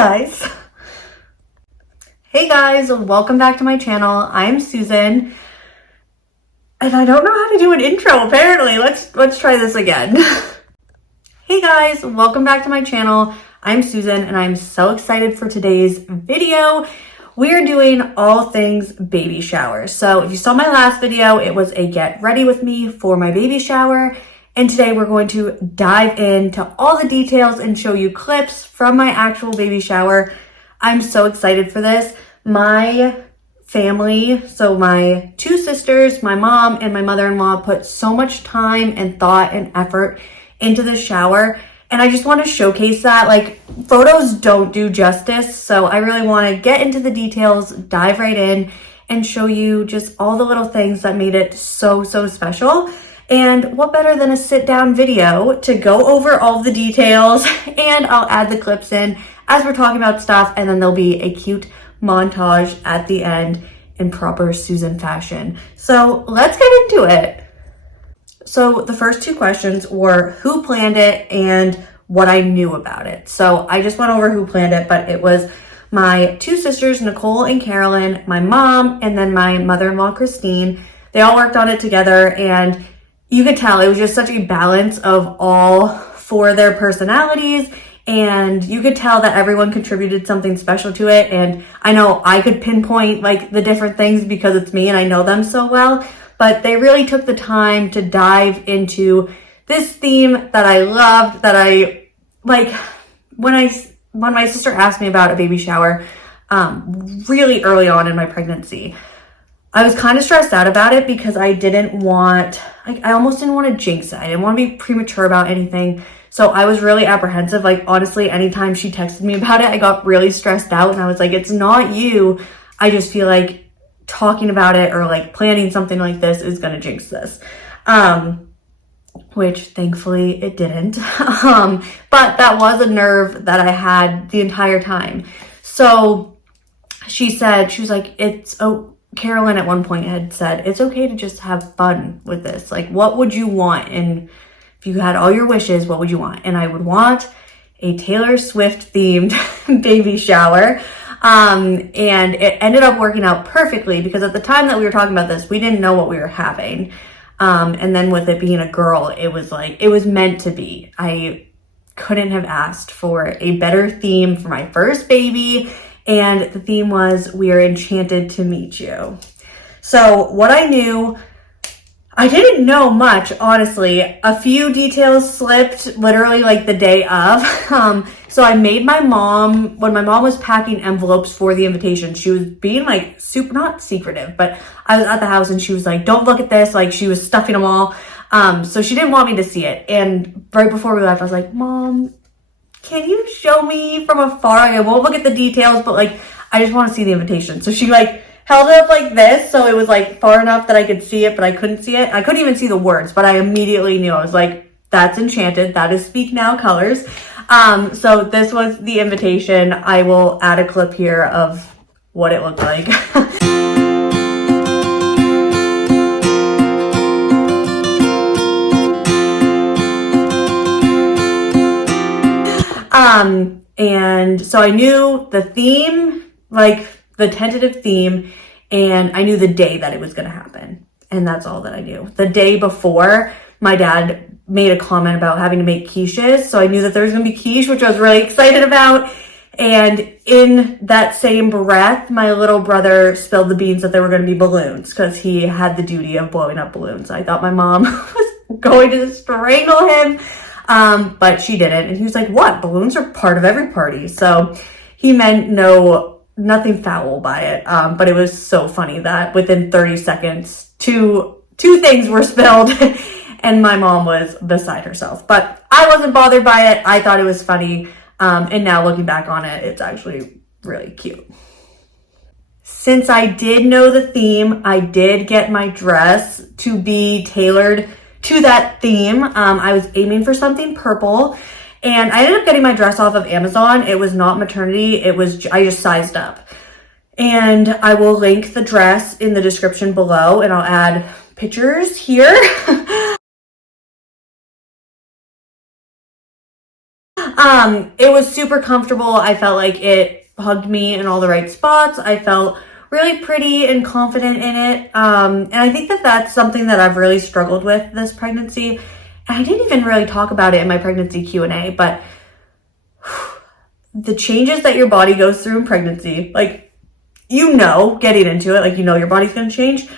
guys. Hey guys, welcome back to my channel. I'm Susan. And I don't know how to do an intro apparently. Let's try this again. Hey guys, welcome back to my channel. I'm Susan and I'm so excited for today's video. We're doing all things baby shower. So if you saw my last video, it was a get ready with me for my baby shower. And today we're going to dive into all the details and show you clips from my actual baby shower. I'm so excited for this. My family, so my two sisters, my mom and my mother-in-law put so much time and thought and effort into the shower. And I just want to showcase that. Like, photos don't do justice. So I really want to get into the details, dive right in and show you just all the little things that made it so special. And what better than a sit down video to go over all the details, and I'll add the clips in as we're talking about stuff, and then there'll be a cute montage at the end in proper Susan fashion. So let's get into it. So the first two questions were who planned it and what I knew about it. So I just went over who planned it, but it was my two sisters, Nicole and Carolyn, my mom, and then my mother-in-law, Christine. They all worked on it together, and you could tell it was just such a balance of all four of their personalities, and you could tell that everyone contributed something special to it. And I know I could pinpoint like the different things because it's me and I know them so well, but they really took the time to dive into this theme that I loved, that I like. When my sister asked me about a baby shower really early on in my pregnancy, I was kind of stressed out about it because I almost didn't want to jinx it. I didn't want to be premature about anything. So I was really apprehensive. Like, honestly, anytime she texted me about it, I got really stressed out and I was like, it's not you. I just feel like talking about it or like planning something like this is going to jinx this. Which thankfully it didn't. But that was a nerve that I had the entire time. So she was like, Carolyn at one point had said, it's okay to just have fun with this. Like, what would you want? And if you had all your wishes, what would you want? And I would want a Taylor Swift themed baby shower. And it ended up working out perfectly because at the time that we were talking about this, we didn't know what we were having. And then with it being a girl, it was meant to be. I couldn't have asked for a better theme for my first baby. And the theme was, we are enchanted to meet you. So what I knew, I didn't know much, honestly. A few details slipped literally like the day of. So I made when my mom was packing envelopes for the invitation, she was being like super, not secretive, but I was at the house and she was like, don't look at this. Like, she was stuffing them all. So she didn't want me to see it. And right before we left, I was like, Mom, can you show me from afar? I won't look at the details, but like, I just want to see the invitation. So she like held it up like this. So it was like far enough that I could see it, but I couldn't see it. I couldn't even see the words, but I immediately knew. I was like, that's Enchanted. That is Speak Now colors. So this was the invitation. I will add a clip here of what it looked like. And so I knew the theme, like the tentative theme, and I knew the day that it was going to happen. And that's all that I knew. The day before, my dad made a comment about having to make quiches. So I knew that there was going to be quiche, which I was really excited about. And in that same breath, my little brother spilled the beans that there were going to be balloons because he had the duty of blowing up balloons. I thought my mom was going to strangle him. But she didn't. And he was like, what? Balloons are part of every party. So he meant nothing foul by it. But it was so funny that within 30 seconds, two things were spilled and my mom was beside herself. But I wasn't bothered by it. I thought it was funny. And now looking back on it, it's actually really cute. Since I did know the theme, I did get my dress to be tailored to that theme. I was aiming for something purple and I ended up getting my dress off of Amazon. It was not maternity. I just sized up, and I will link the dress in the description below and I'll add pictures here. It was super comfortable. I felt like it hugged me in all the right spots. I felt really pretty and confident in it. And I think that that's something that I've really struggled with this pregnancy. And I didn't even really talk about it in my pregnancy Q&A, but the changes that your body goes through in pregnancy, like, getting into it, like, your body's going to change.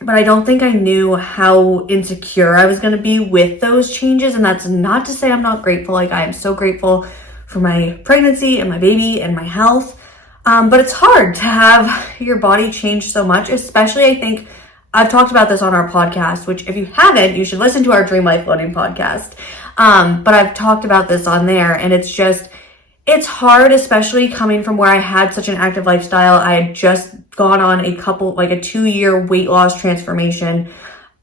But I don't think I knew how insecure I was going to be with those changes. And that's not to say I'm not grateful. Like, I am so grateful for my pregnancy and my baby and my health. But it's hard to have your body change so much, especially, I think, I've talked about this on our podcast, which if you haven't, you should listen to our Dream Life Floating podcast. But I've talked about this on there, and it's hard, especially coming from where I had such an active lifestyle. I had just gone on a 2-year weight loss transformation.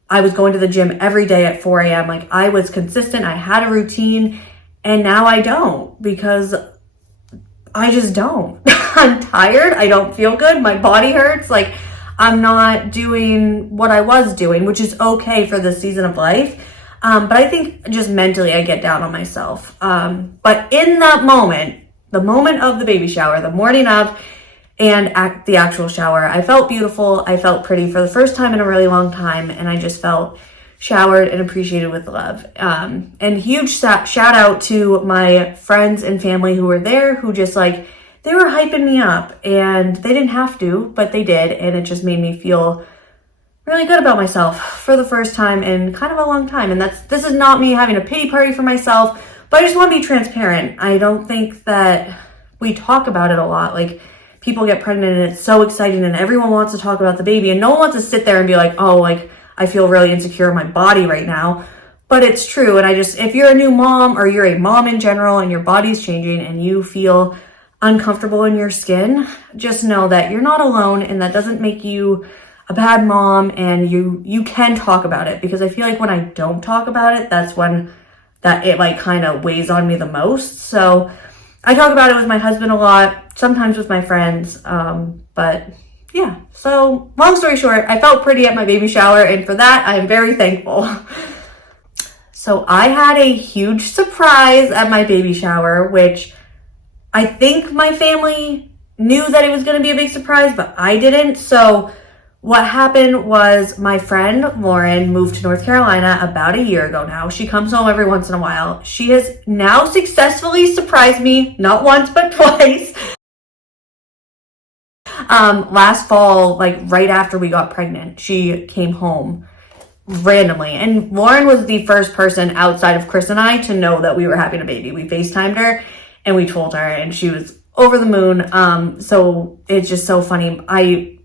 I was going to the gym every day at 4 a.m. Like, I was consistent. I had a routine, and now I don't, because I just don't. I'm tired. I don't feel good. My body hurts. Like, I'm not doing what I was doing, which is okay for this season of life. But I think just mentally I get down on myself. But in that moment, the moment of the baby shower, the morning of, and at the actual shower, I felt beautiful. I felt pretty for the first time in a really long time. And I just felt showered and appreciated with love. And huge shout out to my friends and family who were there, who just they were hyping me up, and they didn't have to, but they did. And it just made me feel really good about myself for the first time in kind of a long time. And this is not me having a pity party for myself, but I just want to be transparent. I don't think that we talk about it a lot. Like, people get pregnant and it's so exciting and everyone wants to talk about the baby, and no one wants to sit there and be like, oh, like, I feel really insecure in my body right now. But it's true. And if you're a new mom, or you're a mom in general, and your body's changing and you feel uncomfortable in your skin, just know that you're not alone, and that doesn't make you a bad mom, and you can talk about it. Because I feel like when I don't talk about it, that's when it kind of weighs on me the most. So I talk about it with my husband a lot, sometimes with my friends, but yeah. So long story short, I felt pretty at my baby shower, and for that I am very thankful. So I had a huge surprise at my baby shower, which I think my family knew that it was going to be a big surprise, but I didn't. So what happened was, my friend Lauren moved to North Carolina about a year ago now. She comes home every once in a while. She has now successfully surprised me, not once, but twice. Last fall, right after we got pregnant, she came home randomly. And Lauren was the first person outside of Chris and I to know that we were having a baby. We FaceTimed her and we told her, and she was over the moon. So it's just so funny.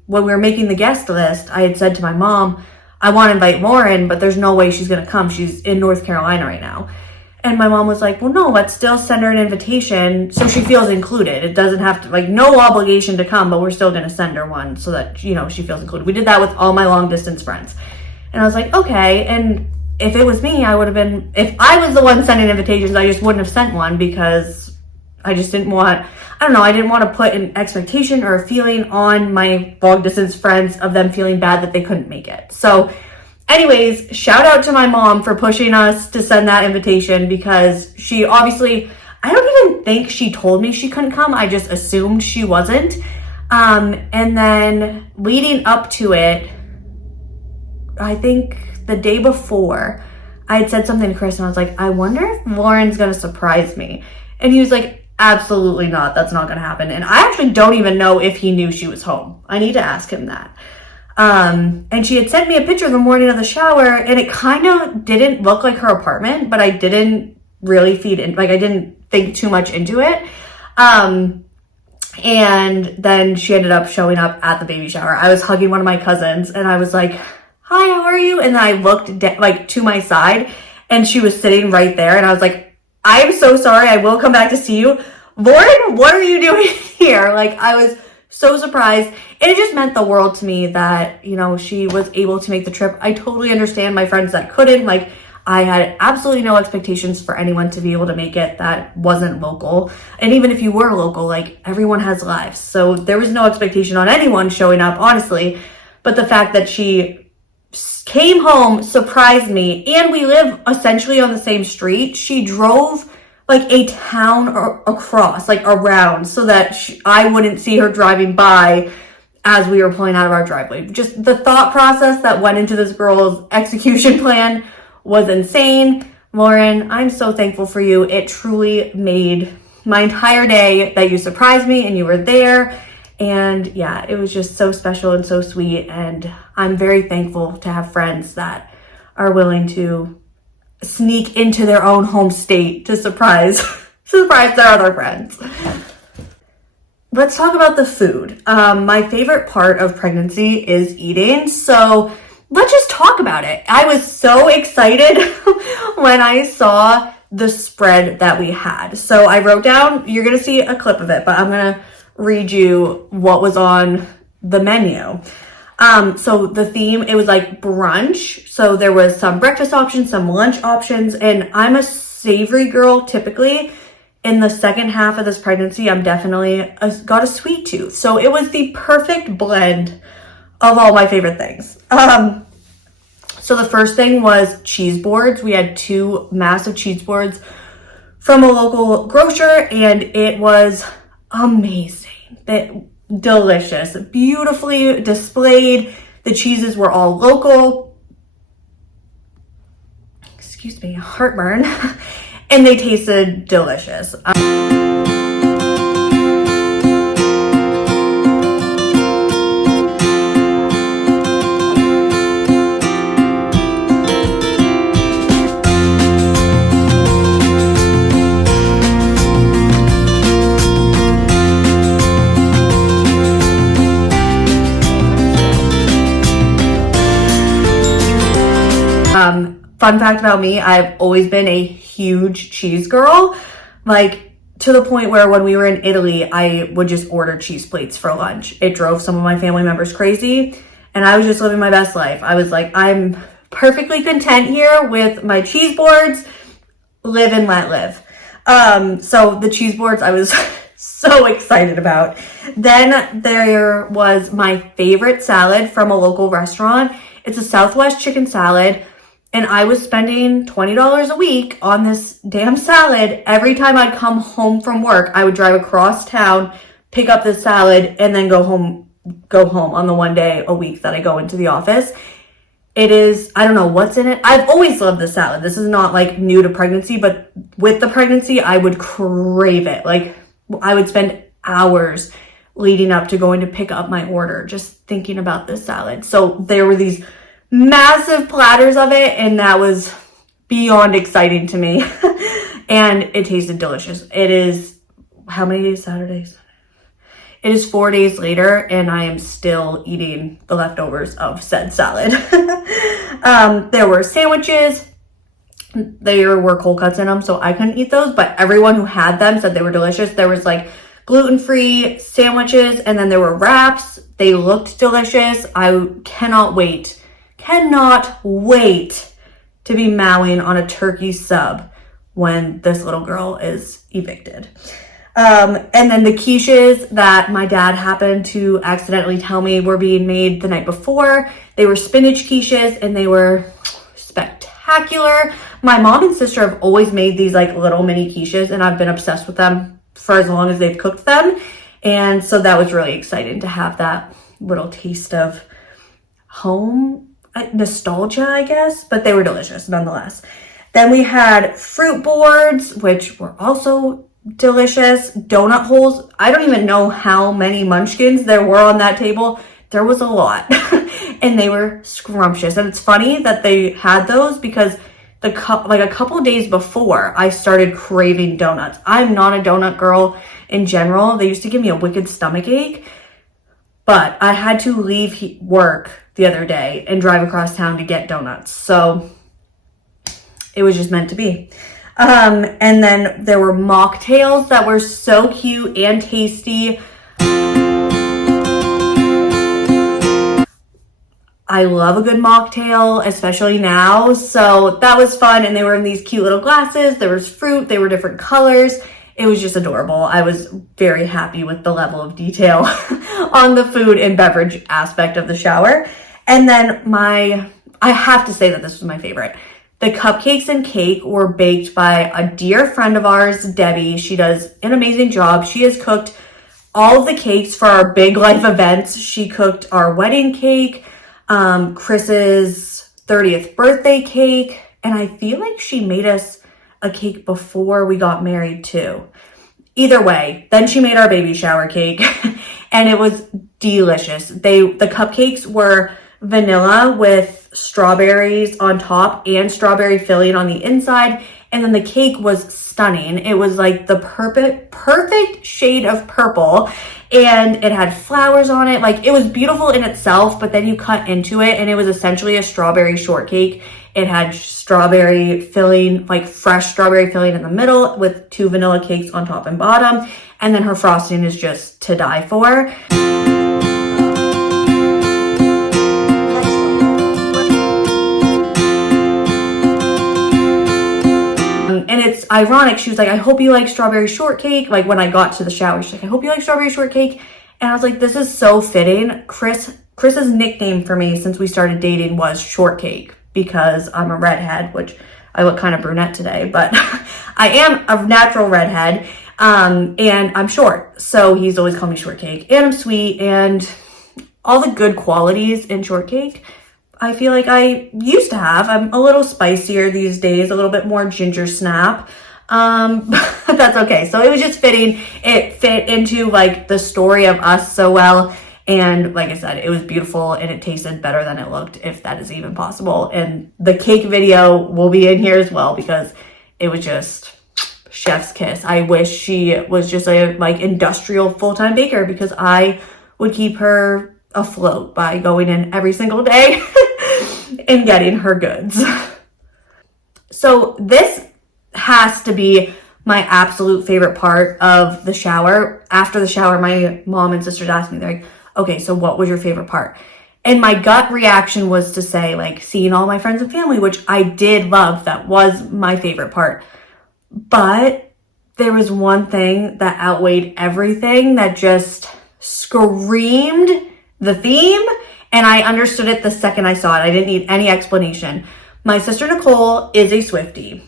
When we were making the guest list, I had said to my mom, I want to invite Lauren, but there's no way she's going to come. She's in North Carolina right now. And my mom was like, well, no, let's still send her an invitation so she feels included. It doesn't have to, no obligation to come, but we're still going to send her one so that, she feels included. We did that with all my long distance friends. And I was like, okay. And if it was me, if I was the one sending invitations, I just wouldn't have sent one, because I just didn't want to put an expectation or a feeling on my long distance friends of them feeling bad that they couldn't make it. So anyways, shout out to my mom for pushing us to send that invitation, because she obviously, I don't even think she told me she couldn't come. I just assumed she wasn't. And then leading up to it, I think the day before, I had said something to Chris, and I was like, I wonder if Lauren's going to surprise me. And he was like, absolutely not. That's not going to happen. And I actually don't even know if he knew she was home. I need to ask him that. And she had sent me a picture the morning of the shower, and it kind of didn't look like her apartment, but I didn't really I didn't think too much into it. And then she ended up showing up at the baby shower. I was hugging one of my cousins, and I was like, hi, how are you? And then I looked to my side, and she was sitting right there, and I was like, I'm so sorry. I will come back to see you. Lauren, what are you doing here? I was so surprised. And it just meant the world to me that, she was able to make the trip. I totally understand my friends that couldn't. I had absolutely no expectations for anyone to be able to make it that wasn't local. And even if you were local, everyone has lives. So there was no expectation on anyone showing up, honestly. But the fact that she came home surprised me, and we live essentially on the same street. She drove like a town or across, like around, so that I wouldn't see her driving by as we were pulling out of our driveway. Just the thought process that went into this girl's execution plan was insane. Lauren, I'm so thankful for you. It truly made my entire day that you surprised me and you were there. And yeah, it was just so special and so sweet. And I'm very thankful to have friends that are willing to sneak into their own home state to surprise their other friends. Let's talk about the food. My favorite part of pregnancy is eating. So let's just talk about it. I was so excited when I saw the spread that we had. So I wrote down, you're going to see a clip of it, but I'm going to read you what was on the menu. So the theme, it was like brunch. So there was some breakfast options, some lunch options, and I'm a savory girl typically. In the second half of this pregnancy, I'm definitely got a sweet tooth. So it was the perfect blend of all my favorite things. So the first thing was cheese boards. We had 2 massive cheese boards from a local grocer, and it was amazing. Delicious, beautifully displayed. The cheeses were all local. Excuse me, heartburn. And they tasted delicious. Fun fact about me, I've always been a huge cheese girl, like to the point where when we were in Italy, I would just order cheese plates for lunch. It drove some of my family members crazy, and I was just living my best life. I was like, I'm perfectly content here with my cheese boards, live and let live. So the cheese boards I was so excited about. Then there was my favorite salad from a local restaurant. It's a Southwest chicken salad. And I was spending $20 a week on this damn salad. Every time I'd come home from work, I would drive across town, pick up this salad, and then go home on the one day a week that I go into the office. It is, I don't know what's in it. I've always loved this salad. This is not like new to pregnancy, but with the pregnancy, I would crave it. Like I would spend hours leading up to going to pick up my order, just thinking about this salad. So there were these massive platters of it, and that was beyond exciting to me. And it tasted delicious. It is, how many days? Saturdays? It is 4 days later, and I am still eating the leftovers of said salad. There were sandwiches. There were cold cuts in them, so I couldn't eat those, but everyone who had them said they were delicious. There was like gluten-free sandwiches, and then there were wraps. They looked delicious. I cannot wait to be mowing on a turkey sub when this little girl is evicted. And then the quiches that my dad happened to accidentally tell me were being made the night before. They were spinach quiches, and they were spectacular. My mom and sister have always made these like little mini quiches, and I've been obsessed with them for as long as they've cooked them. And so that was really exciting to have that little taste of home nostalgia, I guess, but they were delicious nonetheless. Then we had fruit boards, which were also delicious. Donut holes. I don't even know how many munchkins there were on that table. There was a lot. And they were scrumptious. And it's funny that they had those because a couple days before I started craving donuts. I'm not a donut girl in general. They used to give me a wicked stomach ache, but I had to leave work the other day and drive across town to get donuts. So it was just meant to be. And then there were mocktails that were so cute and tasty. I love a good mocktail, especially now. So that was fun. And they were in these cute little glasses. There was fruit. They were different colors. It was just adorable. I was very happy with the level of detail on the food and beverage aspect of the shower. And then I have to say that this was my favorite. The cupcakes and cake were baked by a dear friend of ours, Debbie. She does an amazing job. She has cooked all of the cakes for our big life events. She cooked our wedding cake, Chris's 30th birthday cake, and I feel like she made us a cake before we got married too. Either way, then she made our baby shower cake and it was delicious. The cupcakes were vanilla with strawberries on top and strawberry filling on the inside. And then the cake was stunning. It was like the perfect shade of purple, and it had flowers on it. Like, it was beautiful in itself, but then you cut into it and it was essentially a strawberry shortcake. It had strawberry filling, like fresh strawberry filling in the middle with 2 vanilla cakes on top and bottom. And then her frosting is just to die for. And it's ironic. She was like, I hope you like strawberry shortcake. Like, when I got to the shower, she's like, I hope you like strawberry shortcake. And I was like, this is so fitting. Chris's nickname for me since we started dating was Shortcake, because I'm a redhead, which I look kind of brunette today, but I am a natural redhead, and I'm short. So he's always called me Shortcake, and I'm sweet, and all the good qualities in Shortcake I feel like I used to have. I'm a little spicier these days, a little bit more ginger snap. But that's okay. So it was just fitting. It fit into like the story of us so well. And like I said, it was beautiful and it tasted better than it looked, if that is even possible. And the cake video will be in here as well because it was just chef's kiss. I wish she was just a like industrial full-time baker because I would keep her afloat by going in every single day and getting her goods. So this has to be my absolute favorite part of the shower. After the shower, my mom and sisters asked me, they're like, okay, so what was your favorite part? And my gut reaction was to say, like, seeing all my friends and family, which I did love. That was my favorite part. But there was one thing that outweighed everything that just screamed the theme, and I understood it the second I saw it. I didn't need any explanation. My sister Nicole is a Swiftie.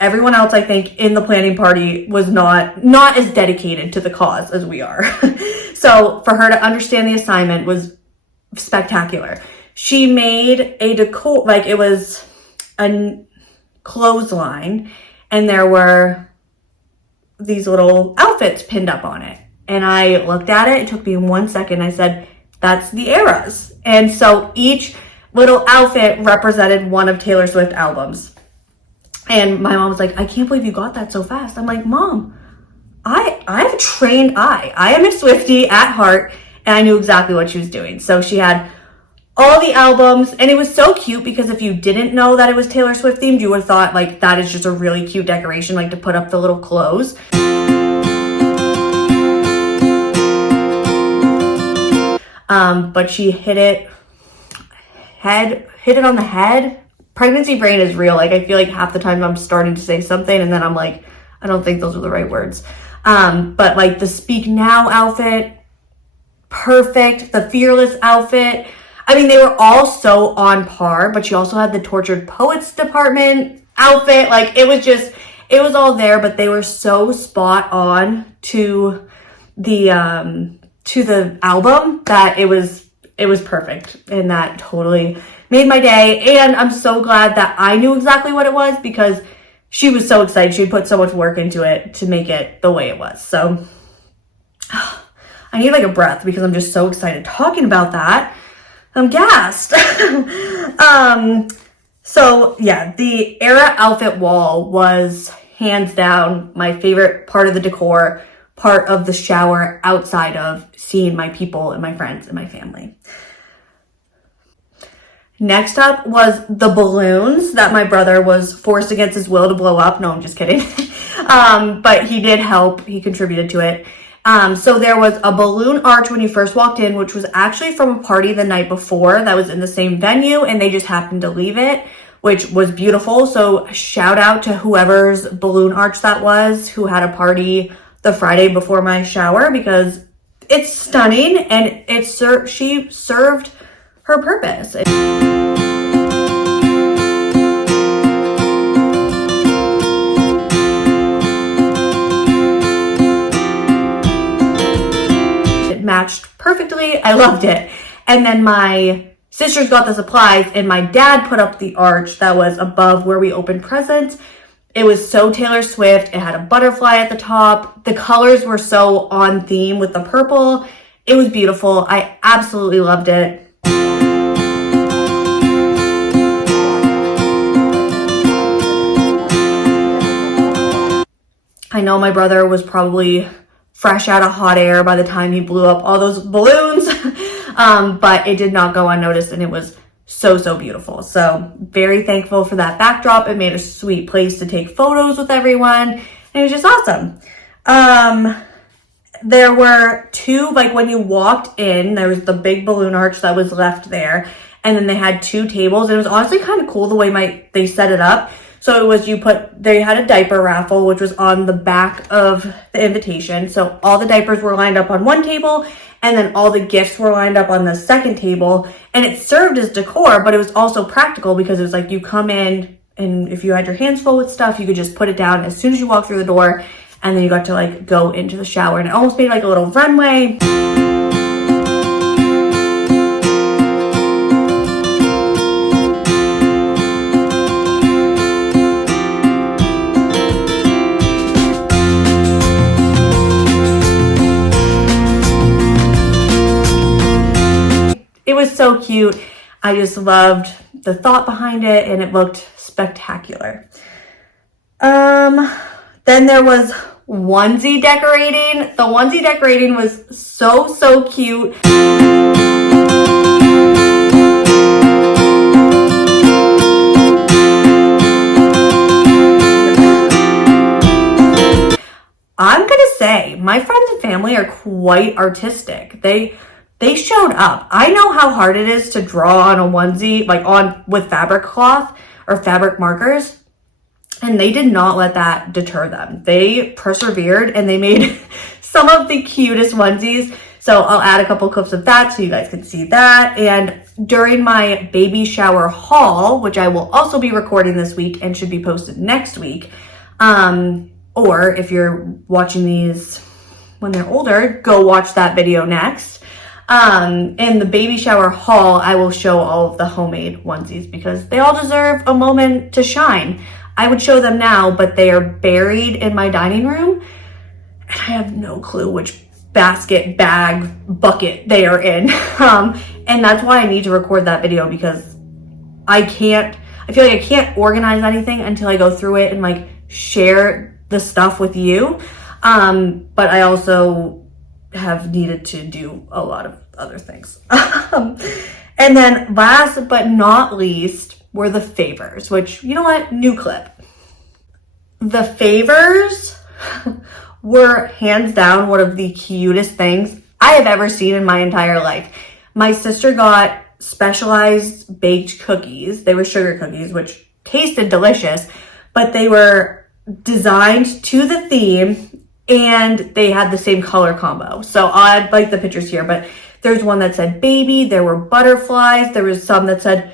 Everyone else, I think, in the planning party was not as dedicated to the cause as we are. So for her to understand the assignment was spectacular. She made a decor, like it was a clothesline, and there were these little outfits pinned up on it. And I looked at it. It took me 1 second. I said, that's the eras. And so each little outfit represented one of Taylor Swift albums. And my mom was like, I can't believe you got that so fast. I'm like, Mom, I have a trained eye. I am a Swiftie at heart, and I knew exactly what she was doing. So she had all the albums, and it was so cute because if you didn't know that it was Taylor Swift themed, you would have thought like that is just a really cute decoration, like to put up the little clothes. But she hit it on the head. Pregnancy brain is real. Like, I feel like half the time I'm starting to say something and then I'm like, I don't think those are the right words. But like the Speak Now outfit, perfect. The Fearless outfit. I mean, they were all so on par, but she also had the Tortured Poets Department outfit. Like, it was all there, but they were so spot on to the album that it was perfect, and that totally made my day. And I'm so glad that I knew exactly what it was because she was so excited. She put so much work into it to make it the way it was. So I need like a breath because I'm just so excited talking about that. I'm gassed. So yeah, the Era outfit wall was hands down my favorite part of the decor, part of the shower outside of seeing my people and my friends and my family. Next up was the balloons that my brother was forced against his will to blow up. No, I'm just kidding. But he did help. He contributed to it. So there was a balloon arch when you first walked in, which was actually from a party the night before that was in the same venue, and they just happened to leave it, which was beautiful. So shout out to whoever's balloon arch that was, who had a party the Friday before my shower, because it's stunning and she served her purpose. matched perfectly. I loved it. And then my sisters got the supplies and my dad put up the arch that was above where we opened presents. It was so Taylor Swift. It had a butterfly at the top. The colors were so on theme with the purple. It was beautiful. I absolutely loved it. I know my brother was probably fresh out of hot air by the time he blew up all those balloons, but it did not go unnoticed and it was so beautiful. So very thankful for that backdrop. It made a sweet place to take photos with everyone. And it was just awesome. There were two, like when you walked in, there was the big balloon arch that was left there. And then they had two tables. It was honestly kind of cool the way they set it up. So it was, they had a diaper raffle, which was on the back of the invitation. So all the diapers were lined up on one table and then all the gifts were lined up on the second table. And it served as decor, but it was also practical because it was like you come in and if you had your hands full with stuff, you could just put it down as soon as you walk through the door and then you got to like go into the shower and it almost made like a little runway. It was so cute. I just loved the thought behind it and it looked spectacular. Then there was onesie decorating. The onesie decorating was so cute. I'm gonna say my friends and family are quite artistic. They showed up. I know how hard it is to draw on a onesie, like with fabric cloth or fabric markers, and they did not let that deter them. They persevered and they made some of the cutest onesies. So I'll add a couple clips of that so you guys can see that. And during my baby shower haul, which I will also be recording this week and should be posted next week, or if you're watching these when they're older, go watch that video next. In the baby shower haul, I will show all of the homemade onesies because they all deserve a moment to shine. I would show them now, but they are buried in my dining room and I have no clue which basket, bag, bucket they are in. And that's why I need to record that video because I feel like I can't organize anything until I go through it and like share the stuff with you. But I also have needed to do a lot of other things. And then last but not least were the favors, which, you know what, new clip. The favors were hands down one of the cutest things I have ever seen in my entire life. My sister got specialized baked cookies. They were sugar cookies, which tasted delicious, but they were designed to the theme and they had the same color combo. So I'll add like the pictures here, but there's one that said baby, there were butterflies, there was some that said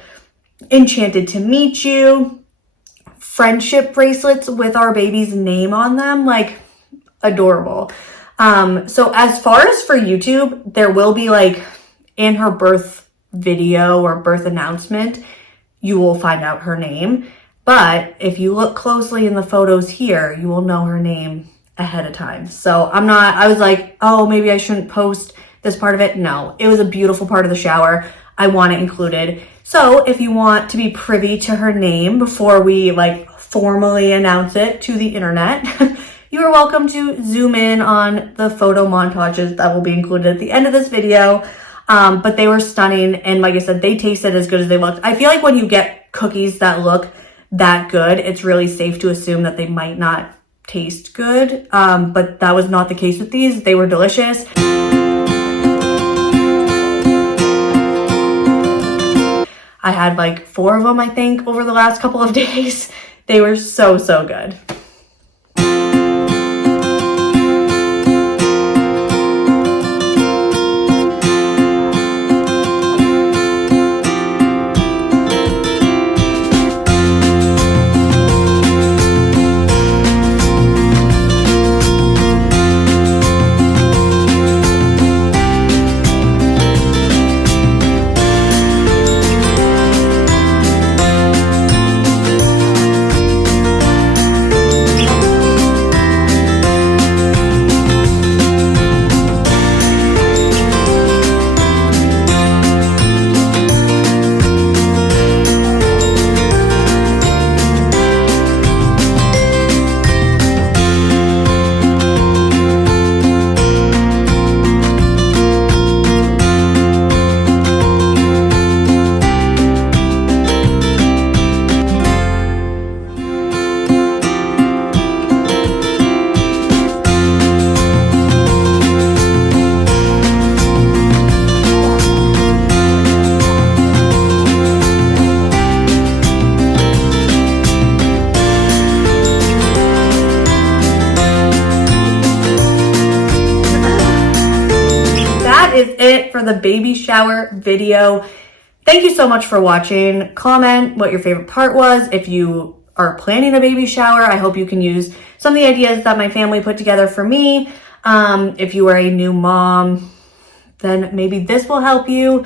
enchanted to meet you, friendship bracelets with our baby's name on them, like adorable. So as far as for YouTube, there will be like in her birth video or birth announcement, you will find out her name. But if you look closely in the photos here, you will know her name ahead of time. So I was like, oh, maybe I shouldn't post this part of it. No, it was a beautiful part of the shower. I want it included. So if you want to be privy to her name before we like formally announce it to the internet, you are welcome to zoom in on the photo montages that will be included at the end of this video. But they were stunning. And like I said, they tasted as good as they looked. I feel like when you get cookies that look that good, it's really safe to assume that they might not taste good, but that was not the case with these. They were delicious. I had like 4 of them, I think, over the last couple of days. They were so good. is it for the baby shower video. Thank you so much for watching. Comment what your favorite part was. If you are planning a baby shower, I hope you can use some of the ideas that my family put together for me. If you are a new mom, then maybe this will help you.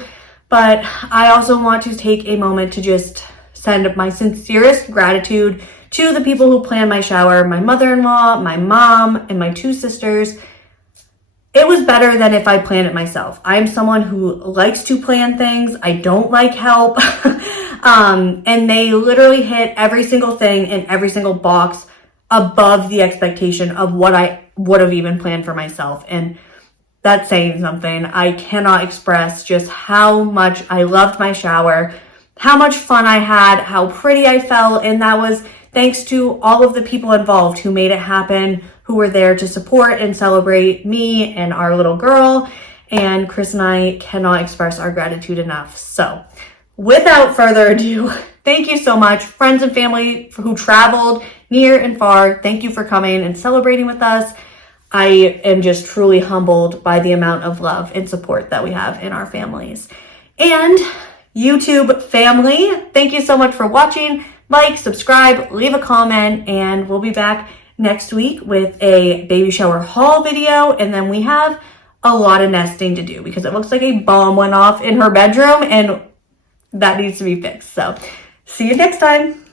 But I also want to take a moment to just send my sincerest gratitude to the people who planned my shower, my mother-in-law, my mom, and my 2 sisters. It was better than if I planned it myself. I'm someone who likes to plan things. I don't like help. And they literally hit every single thing in every single box above the expectation of what I would have even planned for myself. And that's saying something. I cannot express just how much I loved my shower, how much fun I had, how pretty I felt. And that was thanks to all of the people involved who made it happen, who were there to support and celebrate me and our little girl. And Chris and I cannot express our gratitude enough. So without further ado, thank you so much, friends and family who traveled near and far. Thank you for coming and celebrating with us. I am just truly humbled by the amount of love and support that we have in our families. And YouTube family, thank you so much for watching. Like, subscribe, leave a comment, and we'll be back next week with a baby shower haul video. And then we have a lot of nesting to do because it looks like a bomb went off in her bedroom and that needs to be fixed. So see you next time.